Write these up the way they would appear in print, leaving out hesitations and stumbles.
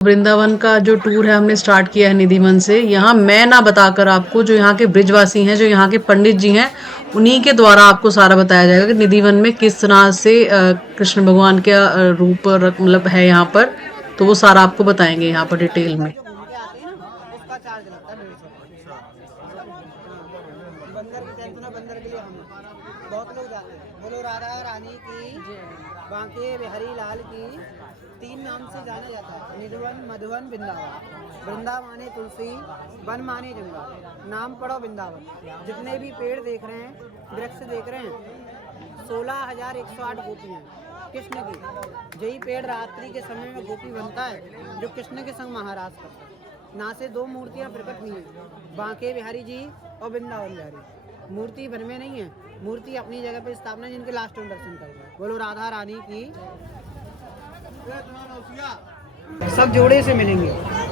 वृंदावन का जो टूर है हमने स्टार्ट किया है निधिवन से। यहाँ मैं ना बताकर आपको, जो यहाँ के ब्रिजवासी हैं, जो यहाँ के पंडित जी हैं, उन्हीं के द्वारा आपको सारा बताया जाएगा कि निधिवन में किस तरह से कृष्ण भगवान का रूप मतलब है यहाँ पर। तो वो सारा आपको बताएंगे यहाँ पर डिटेल में। जो घूम के आते हैं ना उसका चार्ज लगता है 150। बंदर की टेंशन है, बंदर के लिए हम बहुत लोग जाते हैं। बोलो राधा रानी की, बांके बिहारी लाल की। 3 नाम से जाना जाता है, निधुवन, मधुवन, वृंदावन। वृंदावन तुलसी, वन माने जंगल, नाम पढ़ो वृंदावन। जितने भी पेड़ देख रहे हैं, वृक्ष देख रहे हैं, 16,108 गोपियाँ कृष्ण की। यही पेड़ रात्रि के समय में गोपी बनता है जो कृष्ण के संग महाराज करता है। ना से 2 मूर्तियाँ प्रकट हुई हैं, बांके बिहारी जी और वृंदावन बिहारी। मूर्ति बन में नहीं है, मूर्ति अपनी जगह पे स्थापना, जिनके लास्ट में दर्शन करेंगे। बोलो राधा रानी की। सब जोड़े से मिलेंगे,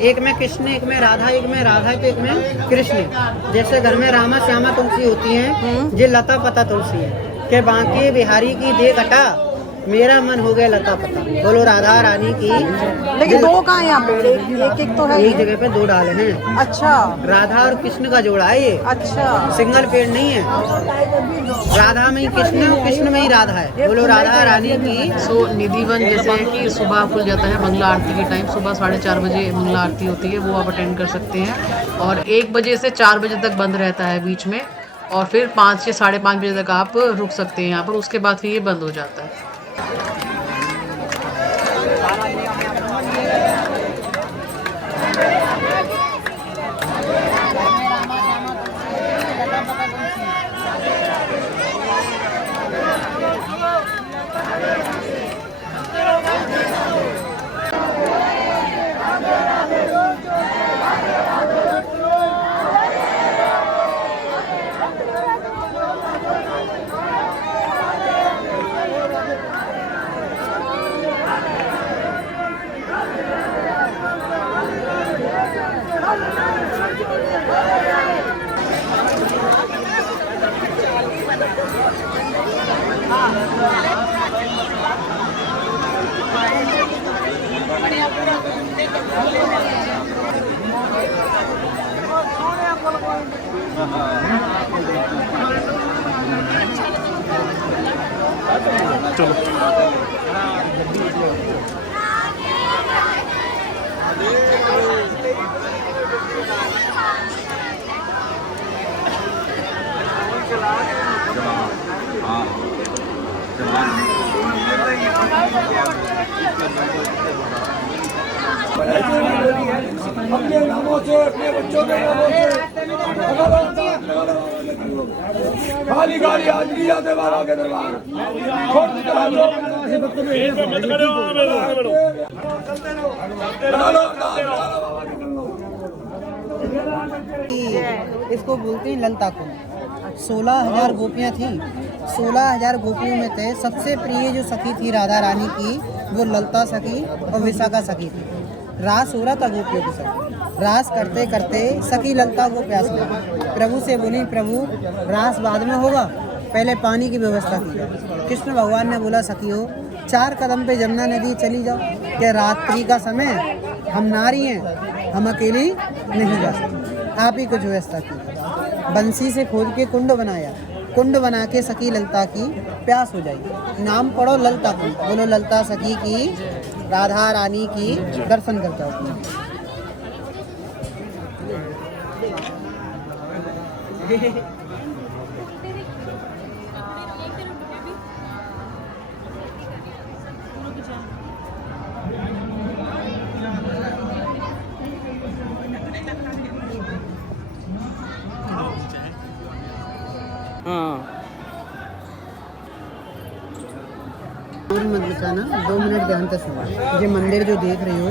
एक में कृष्ण, एक में राधा, एक में राधा तो एक में कृष्ण। जैसे घर में रामा श्यामा तुलसी होती है, ये लता पता तुलसी है के बांके बिहारी की दे कटा, मेरा मन हो गया लता पता। बोलो राधा रानी की। लेकिन 2 कहाँ यहाँ पे? एक तो है, एक जगह पे 2 डाले हैं। अच्छा, राधा और कृष्ण का जोड़ा है ये। अच्छा, सिंगल पेड़ नहीं है। राधा में ही कृष्ण, कृष्ण में ही राधा है। बोलो राधा रानी की। सो निधिवन जैसे है कि सुबह खुल जाता है मंगला आरती के टाइम, सुबह 4:30 बजे मंगला आरती होती है, वो आप अटेंड कर सकते हैं। और 1 बजे से 4 बजे तक बंद रहता है बीच में, और फिर 5 से 5:30 बजे तक आप रुक सकते हैं यहाँ पर। उसके बाद फिर ये बंद हो जाता है। चलो अपने नामों से, अपने बच्चों के नामों से खाली गाड़ी आज भी आते बाबा के दरबार छोड़ दीजिए हम लोग। इसको बोलते हैं ललता कुंड। 16,000 गोपियाँ थी। 16,000 गोपियों में थे सबसे प्रिय जो सखी थी राधा रानी की, वो ललता सखी और विशाखा सखी थी। रास हो रहा था गोपियों के साथ। रास करते करते सखी ललता को प्यास लगी, प्रभु से बोली, प्रभु रास बाद में होगा, पहले पानी की व्यवस्था की जाए। कृष्ण भगवान ने बोला, सखी हो 4 कदम पे जमुना नदी चली जाओ, क्या रात्रि का समय, हम नारी हैं, हम अकेली नहीं जा सकते, आप ही कुछ व्यवस्था की। बंसी से खोद के कुंड बनाया, कुंड बना के सखी ललता की प्यास हो जाएगी। नाम पढ़ो ललता कुंड। बोलो ललता सखी की, राधा रानी की, दर्शन करता हूँ। मत बचाना, 2 मिनट ध्यान से सुनो। ये मंदिर जो देख रहे हो,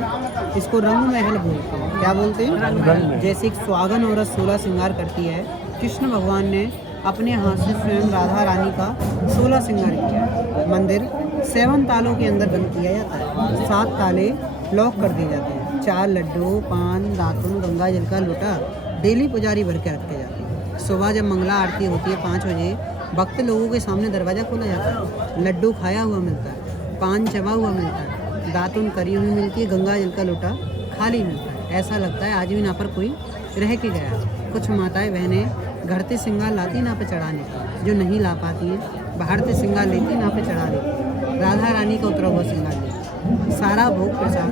इसको रंग महल बोलते हैं। क्या बोलते हैं? जैसे एक सुहागन औरत 16 श्रृंगार करती है, कृष्ण भगवान ने अपने हाथ से स्वयं राधा रानी का 16 श्रृंगार किया। मंदिर 7 तालों के अंदर बंद किया जाता है। 7 ताले लॉक कर दिए जाते हैं। 4 लड्डू, पान, दातुन, गंगा जल का लोटा डेली पुजारी भर के रखे जाते हैं। सुबह जब मंगला आरती होती है 5 बजे, भक्त लोगों के सामने दरवाज़ा खोला जाता है। लड्डू खाया हुआ मिलता है, पान चबा हुआ मिलता है, दातुन करी हुई मिलती है, गंगा जल का लोटा खाली मिलता है। ऐसा लगता है आज भी यहाँ पर कोई रह के गया। कुछ माताएं बहनें घर से श्रृंगार लाती ना पे चढ़ाने, जो नहीं ला पाती हैं बाहर से श्रृंगार लेती ना पे चढ़ा देती। राधा रानी का उतरा हुआ श्रृंगार लेती। सारा भोग प्रसाद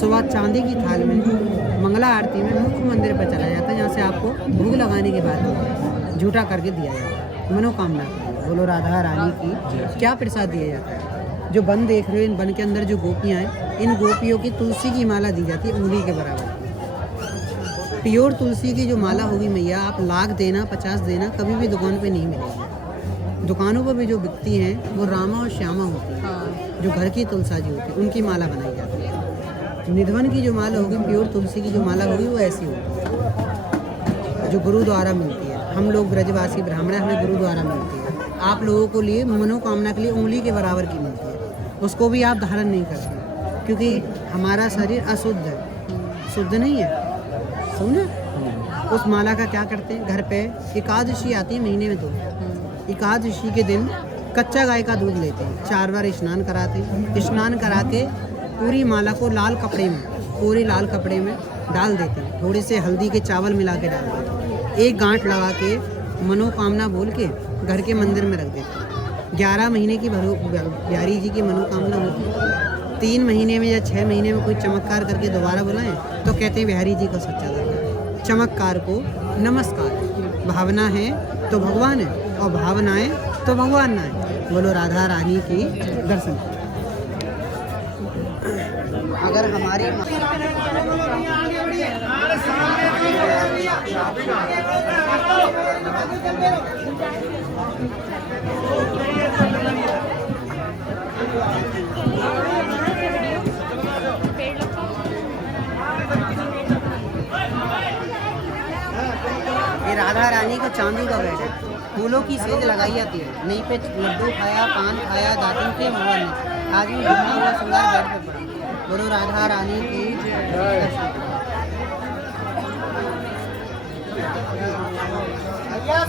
सुबह चांदी की थाल में मंगला आरती में मुख्य मंदिर पर चला जाता है, जहाँ से आपको भोग लगाने के बाद झूठा करके दिया जाता है मनोकामना। बोलो राधा रानी की। क्या प्रसाद दिया जाता है? जो वन देख रहे हो, इन वन के अंदर जो गोपियाँ हैं, इन गोपियों की तुलसी की माला दी जाती है उंगली के बराबर। प्योर तुलसी की जो माला होगी मैया, आप लाख देना 50 देना कभी भी दुकान पे नहीं मिलेगी। दुकानों पर भी जो बिकती हैं वो रामा और श्यामा होती है, जो घर की तुलसा जी होती है, उनकी माला बनाई जाती है। निधवन की जो माला होगी, प्योर तुलसी की जो माला होगी, वो ऐसी होगी जो गुरु द्वारा मिलती है। हम लोग ब्रजवासी ब्राह्मण हैं, हमें गुरु द्वारा मिलती है। आप लोगों को लिए मनोकामना के लिए उंगली के बराबर की मिलती है, उसको भी आप धारण नहीं करते क्योंकि हमारा शरीर अशुद्ध है, शुद्ध नहीं है। समझे? उस माला का क्या करते हैं? घर पे एकादशी आती है महीने में 2, एकादशी के दिन कच्चा गाय का दूध लेते हैं, 4 बार स्नान कराते हैं। स्नान करा के पूरी माला को लाल कपड़े में, पूरी लाल कपड़े में डाल देते हैं, थोड़ी से हल्दी के चावल मिला के डाल देते हैं। एक गांठ लगा के मनोकामना बोल के घर के मंदिर में रख देते हैं। 11 महीने की बिहारी जी की मनोकामना होती है। 3 महीने में या 6 महीने में कोई चमत्कार करके दोबारा बुलाएं तो कहते हैं बिहारी जी का सच्चा दरबार। चमत्कार को नमस्कार। भावना है तो भगवान है और भावनाएं तो भगवान ना है। बोलो राधा रानी की दर्शन। अगर हमारी ये राधा रानी का चांदी का बेड है, फूलों की सेज लगाई जाती है, नहीं पे लड्डू खाया, पान खाया, दातुन के भगवान ने आज भी घुमा हुआ श्रृंगार बेड पे पड़ा। बोलो राधा रानी की।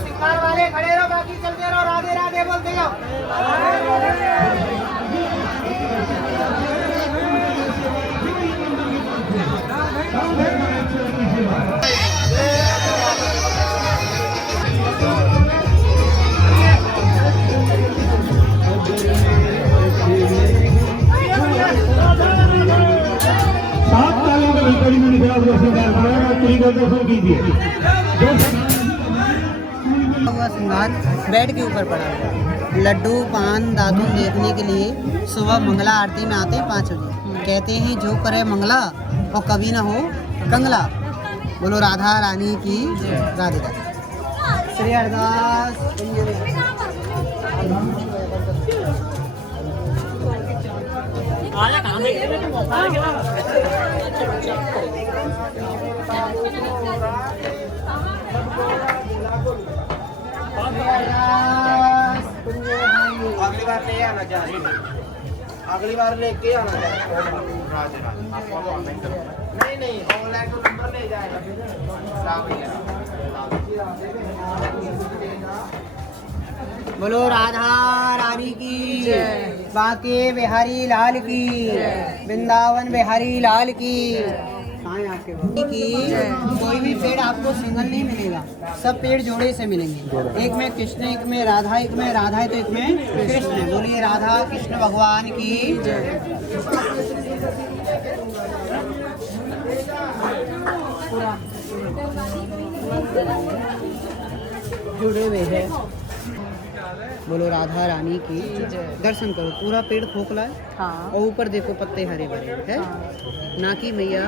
श्रृंगार वाले खड़े रहो, बाकी चलते रहो, राधे राधे बोलते जाओ। श्रृंगार बेड के ऊपर पड़ा है। लड्डू पान दातुन देखने के लिए सुबह मंगला आरती में आते हैं 5 बजे। कहते हैं जो करे मंगला और कभी ना हो कंगला। बोलो राधा रानी की। राधे राधे। श्री हरदास। अगली बार ले आना चाहिए, अगली बार लेके आना नहीं नहीं ऑनलाइन तो नंबर ले जाएगा। बोलो राधा रानी की, बांके बिहारी लाल की, वृंदावन बिहारी लाल की। आपके की कोई भी पेड़ आपको सिंगल नहीं मिलेगा, सब पेड़ जोड़े से मिलेंगे। एक में कृष्ण, एक में राधा, एक में राधा है तो एक में कृष्ण है। बोलिए राधा कृष्ण भगवान की। जुड़े हुए हैं। बोलो राधा रानी की। दर्शन करो, पूरा पेड़ खोखला है। हाँ। और ऊपर देखो पत्ते हरे भरे हैं। ना कि मैया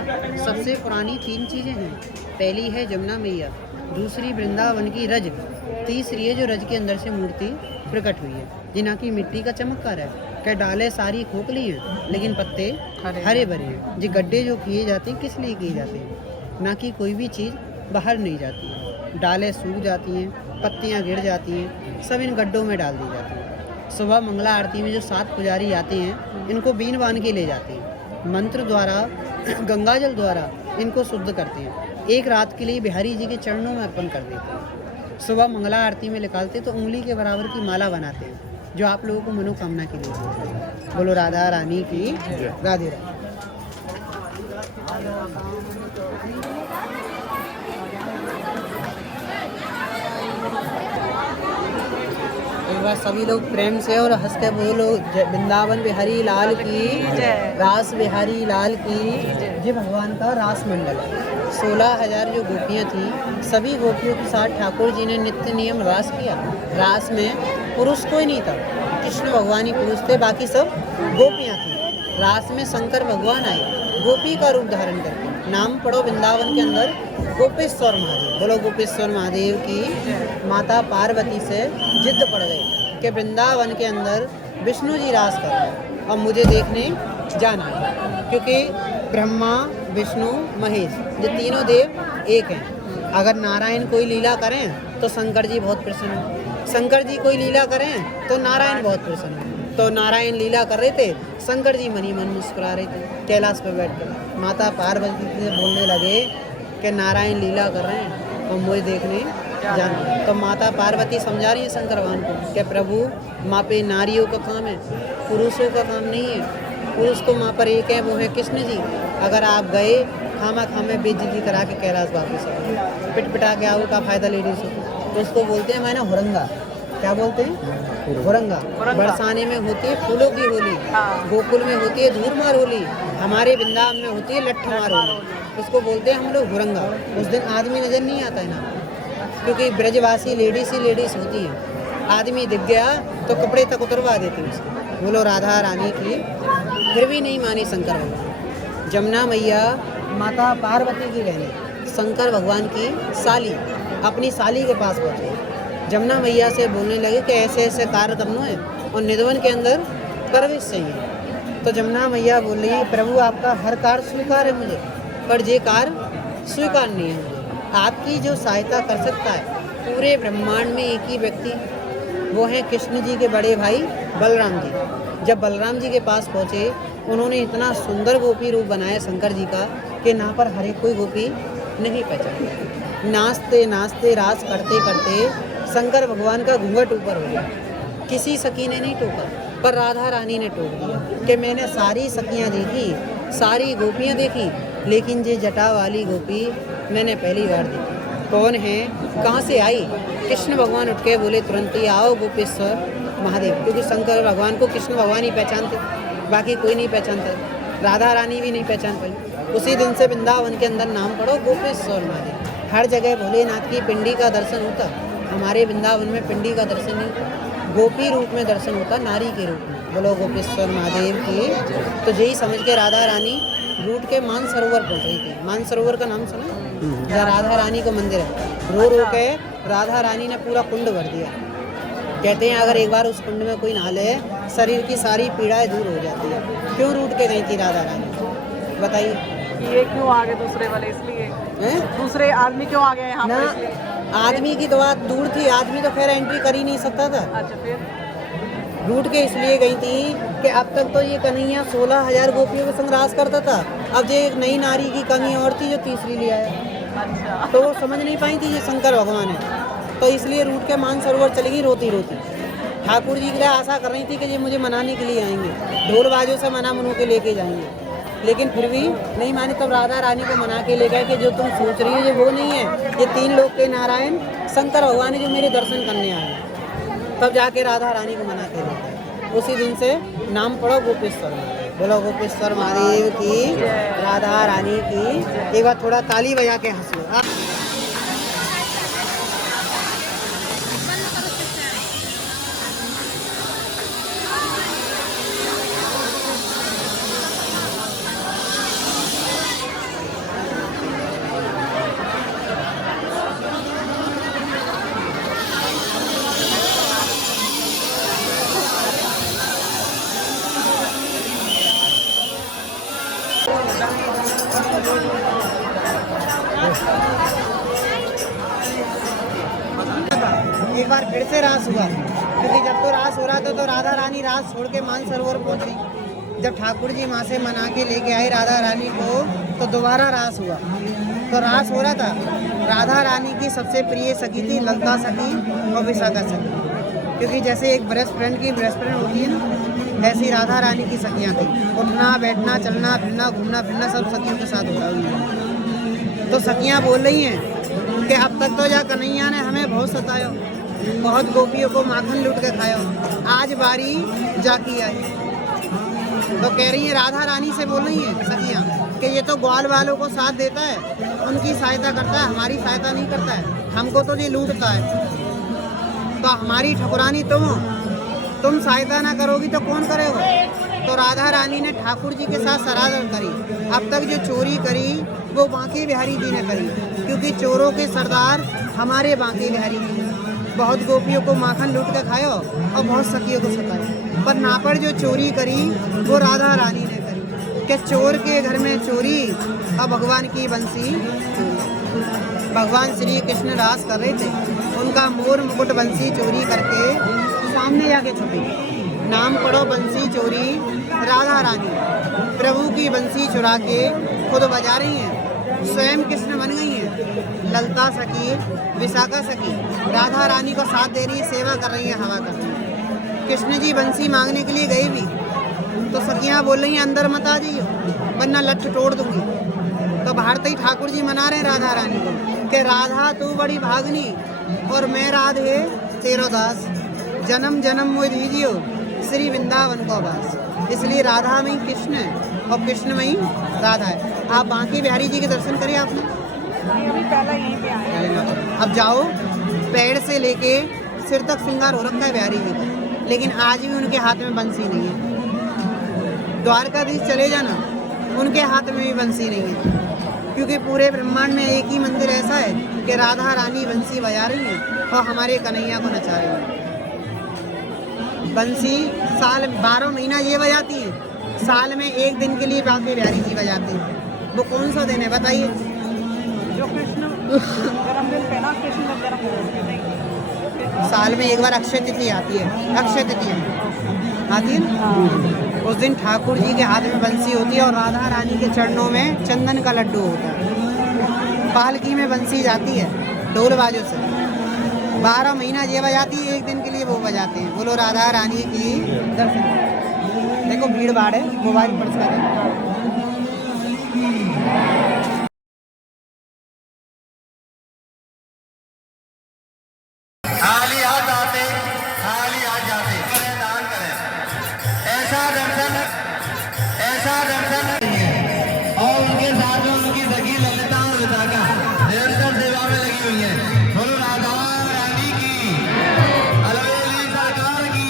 सबसे पुरानी 3 चीजें हैं। पहली है जमुना मैया, दूसरी वृंदावन की रज, तीसरी है जो रज के अंदर से मूर्ति प्रकट हुई है, जिना की मिट्टी का चमत्कार है। क्या डाले सारी खोखली हैं लेकिन पत्ते हरे भरे हैं। जी गड्ढे जो किए जाते हैं किस लिए किए जाते हैं? ना कि कोई भी चीज़ बाहर नहीं जाती है। डाले सूख जाती हैं, पत्तियाँ गिर जाती हैं, सब इन गड्ढों में डाल दी जाती हैं। सुबह मंगला आरती में जो 7 पुजारी आते हैं, इनको बीन बांध के ले जाते हैं। मंत्र द्वारा, गंगाजल द्वारा इनको शुद्ध करते हैं। एक रात के लिए बिहारी जी के चरणों में अर्पण कर देते हैं। सुबह मंगला आरती में निकालते तो उंगली के बराबर की माला बनाते हैं, जो आप लोगों को मनोकामना के लिए। बोलो राधा रानी की। राधे राधे। एक बार सभी लोग प्रेम से और हंस के बोलो, वृंदावन बिहारी लाल की, रास बिहारी लाल की। ये भगवान का रास मंडल है। 16,000 जो गोपियाँ थी, सभी गोपियों के साथ ठाकुर जी ने नित्य नियम रास किया। रास में पुरुष कोई नहीं था, कृष्ण भगवान ही पुरुष थे, बाकी सब गोपियाँ थी। रास में शंकर भगवान आए गोपी का रूप धारण करके। नाम पढ़ो वृंदावन के अंदर गोपेश्वर महादेव। बोलो गोपेश्वर महादेव की। माता पार्वती से जिद पड़ गई कि वृंदावन के अंदर विष्णु जी रास कर रहे हैं और मुझे देखने जाना है, क्योंकि ब्रह्मा विष्णु महेश ये तीनों देव एक हैं। अगर नारायण कोई लीला करें तो शंकर जी बहुत प्रसन्न हैं, शंकर जी कोई लीला करें तो नारायण बहुत प्रसन्न हैं। तो नारायण लीला कर रहे थे, शंकर जी मनी मन मुस्कुरा रहे थे कैलाश पर बैठकर। माता पार्वती से बोलने लगे कि नारायण लीला कर रहे हैं और मुझे देखने जाना। तो माता पार्वती समझा रही है शंकर भगवान को कि प्रभु माँ पे नारियों का काम है, पुरुषों का काम नहीं है। पुरुष तो माँ पर एक है, वो है कृष्ण जी। अगर आप गए खामा खामे बेइज्जती करा के कैलाश वापस आओ, पिट पिटा के आओ, का फायदा लेडीज को। तो उसको बोलते हैं मैंने हुरंगा। क्या बोलते हैं? हुरंगा। बरसाने में होती है फूलों की होली, गोकुल में होती है धूरमार होली, हमारे वृंदावन में होती है लट्ठमार होली। उसको बोलते हैं हम लोग हुरंगा। उस दिन आदमी नजर नहीं आता है ना, क्योंकि ब्रजवासी लेडीज ही लेडीज होती हैं। आदमी दिख गया तो कपड़े तक उतरवा देते उसको। बोलो राधा रानी की। फिर भी नहीं मानी शंकर भगवान। जमुना मैया माता पार्वती की बहन, शंकर भगवान की साली, अपनी साली के पास पहुँचे। जमुना मैया से बोलने लगे कि ऐसे ऐसे कार्य करना है और निधवन के अंदर प्रवेश चाहिए। तो जमुना मैया बोल रही है प्रभु आपका हर कार्य स्वीकार है मुझे, पर ये कार्य स्वीकार नहीं है मुझे। आपकी जो सहायता कर सकता है पूरे ब्रह्मांड में एक ही व्यक्ति, वो है कृष्ण जी के बड़े भाई बलराम जी। जब बलराम जी के पास पहुँचे, उन्होंने इतना सुंदर गोपी रूप बनाया शंकर जी का कि ना पर हर एक कोई गोपी नहीं पहचान। नाचते नाचते रास करते करते शंकर भगवान का घूंघट ऊपर हो गया। किसी सखी ने नहीं टोका, पर राधा रानी ने टोक दिया कि मैंने सारी सखियाँ देखी, सारी गोपियाँ देखी, लेकिन ये जटा वाली गोपी मैंने पहली बार देखी। कौन है, कहाँ से आई? कृष्ण भगवान उठ के बोले तुरंत ही आओ गोपेश्वर महादेव, क्योंकि शंकर भगवान को कृष्ण भगवान ही पहचानते, बाकी कोई नहीं पहचानता। राधा रानी भी नहीं पहचान पाई। उसी दिन से वृंदावन के अंदर नाम पढ़ो गोपेश्वर महादेव। हर जगह भोलेनाथ की पिंडी का दर्शन होता, हमारे वृंदावन में पिंडी का दर्शन नहीं होता, गोपी रूप में दर्शन होता, नारी के रूप में। बोलो गोपेश्वर महादेव की। तो यही समझ के राधा रानी रूट के मानसरोवर पहुँच रही थी। मानसरोवर का नाम सुना? जहाँ राधा रानी का मंदिर है। रो रो के राधा रानी ने पूरा कुंड भर दिया। कहते हैं अगर एक बार उस कुंड में कोई नहा ले, शरीर की सारी पीड़ाएं दूर हो जाती है। क्यों रूट के गई थी राधा रानी, बताइए? ये क्यों आ गए दूसरे वाले? इसलिए दूसरे आदमी क्यों आ गए यहाँ ना, आदमी की तो बात दूर थी, आदमी तो खैर एंट्री कर ही नहीं सकता था। अच्छा, फिर रूट के इसलिए गई थी कि अब तक तो ये कन्हैया 16,000 गोपियों को संग रास करता था। अब ये एक नई नारी की कमी और थी जो तीसरी ले आया। अच्छा, तो वो समझ नहीं पाई थी ये शंकर भगवान है, तो इसलिए रूट के मानसरोवर चली गई रोती रोती। ठाकुर जी के लिए आशा कर रही थी कि ये मुझे मनाने के लिए आएंगे, ढोल बाजों से मना मनो के लेके जाएंगे, लेकिन फिर भी नहीं मानी। तब राधा रानी को मना के ले गए कि जो तुम सोच रही हो ये वो नहीं है, ये 3 लोग के नारायण शंकर भगवान है जो मेरे दर्शन करने आए। तब जाके राधा रानी को मना के ले गए। उसी दिन से नाम पढ़ो गोपेश्वर महादेव। बोलो गोपेश्वर महादेव की, राधा रानी की। एक बार थोड़ा ताली बजा के हंस लो। एक बार फिर से रास हुआ, क्योंकि जब तो रास हो रहा था तो राधा रानी रास छोड़ के मानसरोवर पहुंच गई। जब ठाकुर जी माँ से मना के लेके आए राधा रानी को, तो दोबारा रास हुआ। तो रास हो रहा था, राधा रानी की सबसे प्रिय सखी थी ललता सखी और विशाखा सखी, क्योंकि जैसे एक बेस्ट फ्रेंड की बेस्ट फ्रेंड होती है ना, ऐसी राधा रानी की सखियाँ थी। उठना बैठना चलना फिरना घूमना फिरना सब सखियों के साथ होता है। तो सखियाँ बोल रही हैं कि अब तक तो जा कन्हैया ने हमें बहुत सतायो, बहुत गोपियों को माखन लूट के खायो, आज बारी जाकी आई। तो कह रही हैं, राधा रानी से बोल रही हैं सखियाँ कि ये तो ग्वाल वालों को साथ देता है, उनकी सहायता करता है, हमारी सहायता नहीं करता है, हमको तो ये लूटता है। तो हमारी ठकुरानी तुम सहायता ना करोगी तो कौन करेगा। तो राधा रानी ने ठाकुर जी के साथ सरादर करी। अब तक जो चोरी करी वो बांके बिहारी जी ने करी, क्योंकि चोरों के सरदार हमारे बांके बिहारी जी। बहुत गोपियों को माखन लूट के खायो और बहुत सखियों को सतायो, पर नापड़ जो चोरी करी वो राधा रानी ने करी। कि चोर के घर में चोरी और भगवान की बंसी चोरी। भगवान श्री कृष्ण रास कर रहे थे, उनका मोर मुकुट बंसी चोरी करके सामने जाके छुपी। नाम पढ़ो बंसी चोरी राधा रानी, प्रभु की बंसी चुरा के खुद बजा रही हैं, स्वयं कृष्ण बन गई हैं। ललता सखी, विशाखा सखी राधा रानी को साथ दे रही है, सेवा कर रही है, हवा कर रही है। कृष्ण जी बंसी मांगने के लिए गए भी तो सखियाँ बोल रही हैं, अंदर मत आ जाइयो वरना लठ तोड़ दूंगी। तो भारती ठाकुर जी मना रहे हैं राधा रानी को कि राधा तू बड़ी भागनी और मैं राधे तेरो दास, जन्म जन्म मुझे दीजियो श्री वृंदावन को वास। इसलिए राधा में ही कृष्ण है और कृष्ण में ही राधा है। आप बांके बिहारी जी के दर्शन करें आपने? अभी पहला यहीं पे आए हैं। अब जाओ, पैर से लेके सिर तक श्रृंगार हो रखा है बिहारी जी का, लेकिन आज भी उनके हाथ में बंसी नहीं है। द्वारकाधीश चले जाना, उनके हाथ में भी बंसी नहीं है, क्योंकि पूरे ब्रह्मांड में एक ही मंदिर ऐसा है कि राधा रानी बंसी बजा रही है और हमारे कन्हैया को नचा रही है। बंसी साल 12 महीना ये बजाती है, साल में एक दिन के लिए बांके बिहारी जी बजाते हैं। वो कौन सा दिन है बताइए? जो कृष्ण जन्मदिन पे ना, कृष्ण का जन्मदिन साल में एक बार अक्षय तिथि आती है, अक्षय तिथि आती है ना, उस दिन ठाकुर जी के हाथ में बंसी होती है और राधा रानी के चरणों में चंदन का लड्डू होता है। पालकी में बंसी जाती है ढोल बाजों से, 12 महीना ये बजाती है, एक दिन के लिए वो बजाते हैं। बोलो राधा रानी की दर्शन। देखो भीड़ भाड़ है, मोबाइल पर से खाली हाथ आते, खाली हाथ जाते, करें दान करें, ऐसा दर्शन और उनके साथ में उनकी सखी ललिता और विशाखा निरंतर सेवा में लगी हुई है। बोलो राधा रानी की, अलवेली सरकार की,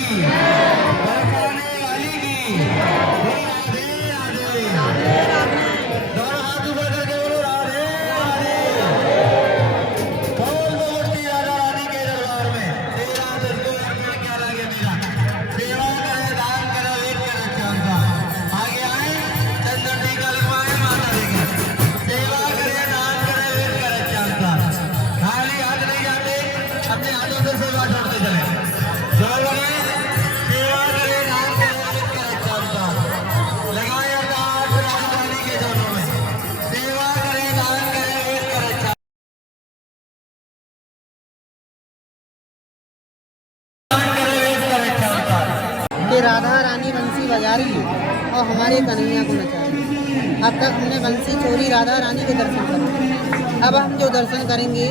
बरसाने वाली की, बोलो राधे राधे, दोनों हाथ ऊपर करके बोलो राधे राधे। बोल दो मूर्ति राधा रानी के दरबार में, तेरा तुझको एक क्या लगे मेरा, सेवा करे दान करे वेद करे चांदा। आगे आए चंदन टीका लगवाए माता देखे, सेवा करे दान करे वेद करे चांदा। खाली हाथ नहीं जाते, अपने हाथों से सेवा छोड़ते चले। जो लगे सेवा करे दान करे वेद करे चांदा, लगाए अरदास राधा रानी के चरणों में, सेवा करे दान करे वेद करे चांदा। कि राधा रानी बंसी बजा रही है और हमारे कन्हैया को नचा रही है। अब तक हमने बंसी चोरी राधा रानी के दर्शन करे, अब हम जो दर्शन करेंगे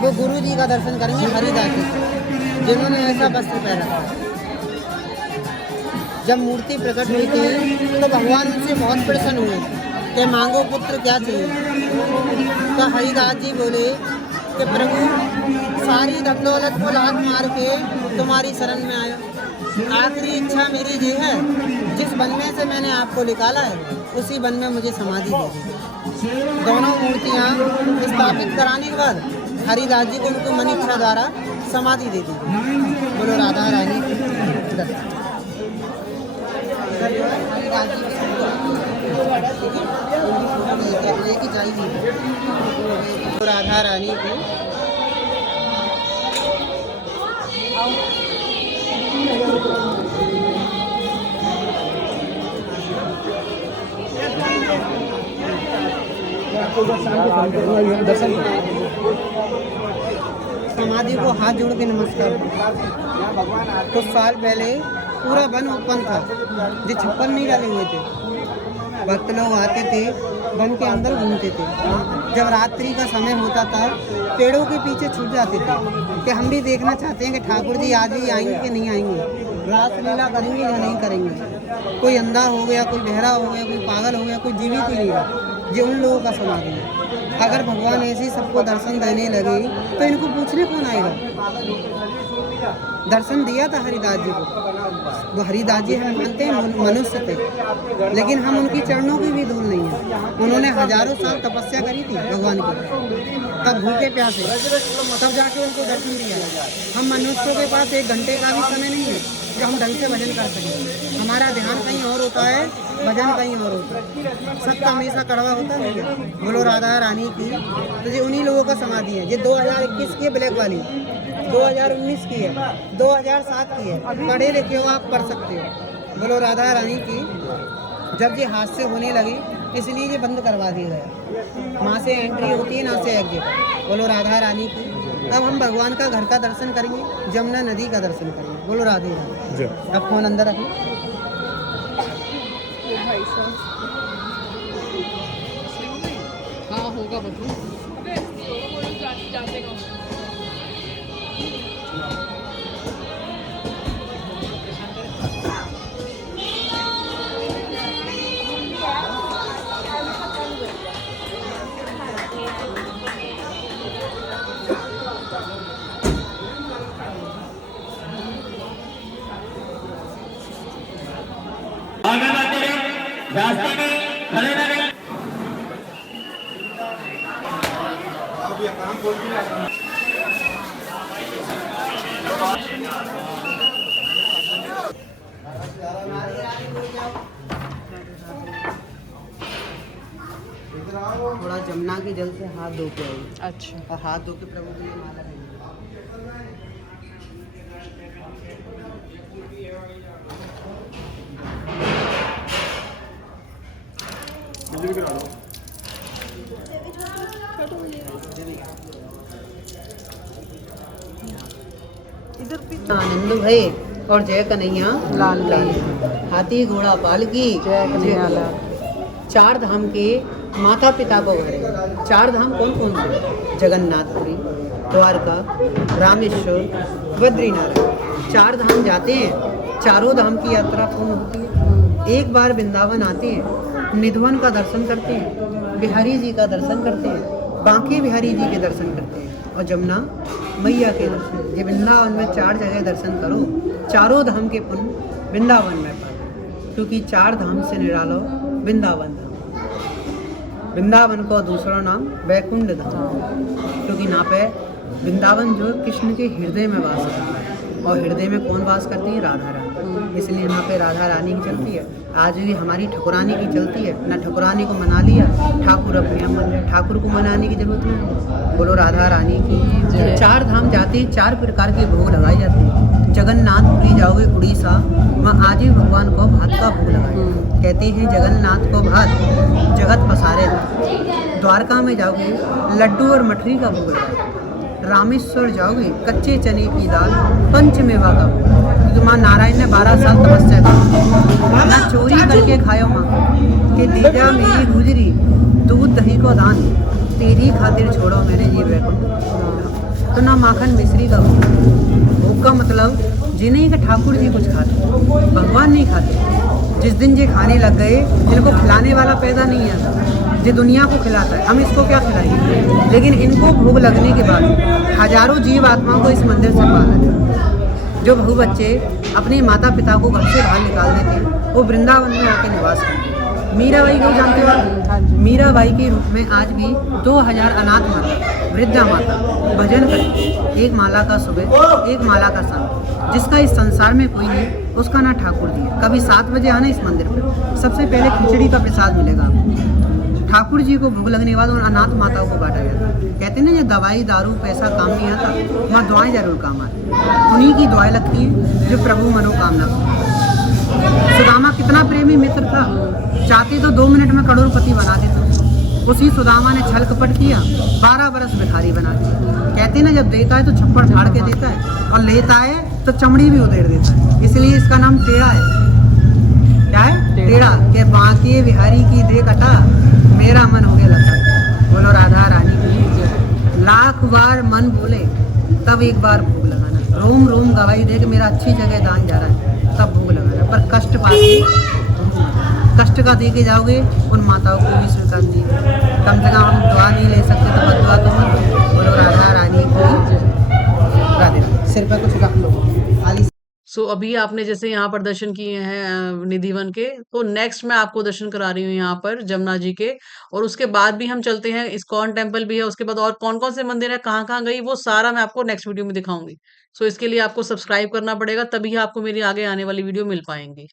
वो गुरु जी का दर्शन करेंगे, हरिदास जी, जिन्होंने ऐसा वस्त्र पहना था। जब मूर्ति प्रकट हुई थी तो भगवान उनसे बहुत प्रसन्न हुए कि मांगो पुत्र क्या चाहिए। तो हरिदास जी बोले कि प्रभु सारी धन दौलत को लात मार के तुम्हारी शरण में आयो, आखिरी इच्छा मेरी ये है, जिस वन में से मैंने आपको निकाला है उसी वन में मुझे समाधि दे दी। दोनों मूर्तियाँ स्थापित कराने के बाद हरिदास जी को उनको मन इच्छा द्वारा समाधि दे दी। बोलो राधा रानी लेके जाइए राधा रानी को। समाधि को हाथ जोड़ के नमस्कार। कुछ साल पहले पूरा वन ओपन था, जो छप्पर नहीं डाले हुए थे। भक्त लोग आते थे वन के अंदर घूमते थे। जब रात्रि का समय होता था पेड़ों के पीछे छुप जाते थे कि हम भी देखना चाहते हैं कि ठाकुर जी आज भी आएंगे कि नहीं आएंगे, रासलीला करेंगे या नहीं करेंगे। कोई अंधा हो गया, कोई बहरा हो गया, कोई पागल हो गया, कोई जीवित ही नहीं रहा। ये उन लोगों का समाधि है। अगर भगवान ऐसे ही सबको दर्शन देने लगे तो इनको पूछने कौन आएगा। दर्शन दिया था हरिदास जी को, वो हरिदास जी हम मानते हैं मनुष्य थे, लेकिन हम उनकी चरणों की भी धूल नहीं है। उन्होंने हजारों साल तपस्या करी थी भगवान की, तब भूखे प्यासे, तब जाके उनको दर्शन दिया। हम मनुष्यों के पास 1 घंटे का भी समय नहीं है जो हम ढंग से भजन कर सकें। हमारा ध्यान कहीं और होता है, भजन कहीं और होता है। सत्य हमेशा कड़वा होता नहीं है। बोलो राधा रानी की। तो ये उन्हीं लोगों का समाधि है। ये 2021 की है ब्लैक वाली, 2019 की है, 2007 की है। पढ़े लिखे हो आप, पढ़ सकते हो। बोलो राधा रानी की। जब ये हादसे होने लगे इसलिए ये बंद करवा दिया गया। वहाँ से एंट्री होती है, ना से एग्जिट। बोलो राधा रानी की। अब हम भगवान का घर का दर्शन करेंगे, जमुना नदी का दर्शन करेंगे। बोलो राधे राधे। अब फोन अंदर रखें। हाँ होगा बधू। रास्ते में खड़े न रहें। थोड़ा जमुना के जल से हाथ धो के आइए। अच्छा। और हाथ धो के प्रभु के लिए माला देंगे। आनंद भय और जय कन्हैया लाल लाल। हाथी घोड़ा पालकी जय कन्हैया लाल। 4 धाम के माता पिता को घर है। 4 धाम कौन कौन से? जगन्नाथपुरी, द्वारका, रामेश्वर, बद्रीनाथ। 4 धाम जाते हैं, चारों धाम की यात्रा पूर्ण होती है। एक बार वृंदावन आते हैं, निधवन का दर्शन करते हैं, बिहारी जी का दर्शन करते हैं, बांके बिहारी जी के दर्शन करते हैं, और जमुना मैया के दर्शन। ये वृंदावन में 4 जगह दर्शन करो, चारों धाम के पुण्य वृंदावन में पाओ, क्योंकि 4 धाम से निरालो वृंदावन धाम। वृंदावन को दूसरा नाम वैकुंठ धाम, क्योंकि यहाँ पे वृंदावन जो कृष्ण के हृदय में वास करता है, और हृदय में कौन वास करती है? राधा रानी। इसलिए यहाँ पे राधा रानी की चलती है। आज भी हमारी ठकुरानी की चलती है ना। ठकुरानी को मना लिया, ठाकुर अपने यहाँ मन रहे, ठाकुर को मनाने की जरूरत नहीं। बोलो राधा रानी की। 4 धाम जाते हैं, 4 प्रकार के भोग लगाए जाते हैं। जगन्नाथपुरी जाओगे उड़ीसा, वहाँ आज भी भगवान को भात का भोग लगाए। कहते हैं जगन्नाथ को भात जगत पसारे। द्वारका में जाओगे लड्डू और मठरी का भोग लगाए। रामेश्वर जाओगे कच्चे चने की दाल पंचमेवा का भोग, क्योंकि माँ नारायण ने 12 साल तपस्या की। ना चोरी करके खायो माँ कि दीजा मेरी गुजरी, दूध दही को दान, तेरी खातिर छोड़ो मैंने ये वैकुंठ। तो ना माखन मिश्री का भोग का मतलब जी नहीं कि ठाकुर जी कुछ खाते, भगवान नहीं खाते। जिस दिन ये खाने लग गए, इनको खिलाने वाला पैदा नहीं आता, ये दुनिया को खिलाता है, हम इसको क्या खिलाएंगे। लेकिन इनको भोग लगने के बाद हजारों जीव आत्माओं को इस मंदिर से पाला जाए। जो बहु बच्चे अपने माता पिता को घर से बाहर निकाल देते हैं, वो वृंदावन में आके निवास करते हैं। मीराबाई को जानते हो? मीराबाई के रूप में आज भी 2000 अनाथ माता, वृद्धा माता भजन करें। एक माला का सुबह, एक माला का शाम। जिसका इस संसार में कोई नहीं, उसका ना ठाकुर जी है। कभी 7 बजे आना इस मंदिर पर, सबसे पहले खिचड़ी का प्रसाद मिलेगा आपको। ठाकुर जी को भोग लगने के बाद उन अनाथ माताओं को बांटा जाता है। कहते हैं ना, ये दवाई दारू पैसा काम नहीं आता, वहाँ दुआएं जरूर काम आती। उन्हीं की दुआएं लगती हैं जो प्रभु मनोकामना को। सुदामा कितना प्रेमी मित्र था, चाहते तो 2 मिनट में करोड़पति बना देता। उसी सुदामा ने छल कपट किया, 12 बरस भिखारी बना दिया। कहते ना, जब देता है तो छप्पड़ फाड़ के देता है, और लेता है तो चमड़ी भी उधेड़ देता है। इसलिए इसका नाम टेढ़ा है। क्या है? टेढ़ा। के बांके बिहारी की दे कटा, मेरा मन हो गया लता। बोलो राधा रानी की जय। लाख बार मन बोले तब एक बार भोग लगाना। रोम रोम गवाही दे कि मेरा अच्छी जगह दान जा रहा है, तब भोग लगाना। पर कष्ट पाके कष्ट का दे के जाओगे उन माताओं को भी स्वीकार नहीं। कम से कम हम दुआ नहीं ले सकते तो बदुआ तो मत। बोलो राधा रानी की जय। राधे राधे। सिर पे कुछ रख लो आली। सो अभी आपने जैसे यहाँ पर दर्शन किए हैं निधिवन के, तो नेक्स्ट मैं आपको दर्शन करा रही हूँ यहाँ पर जमुना जी के। और उसके बाद भी हम चलते हैं, इस्कॉन टेम्पल भी है, उसके बाद और कौन कौन से मंदिर है, कहाँ कहाँ गई, वो सारा मैं आपको नेक्स्ट वीडियो में दिखाऊंगी। सो इसके लिए आपको सब्सक्राइब करना पड़ेगा, तभी आपको मेरी आगे आने वाली वीडियो मिल पाएंगी।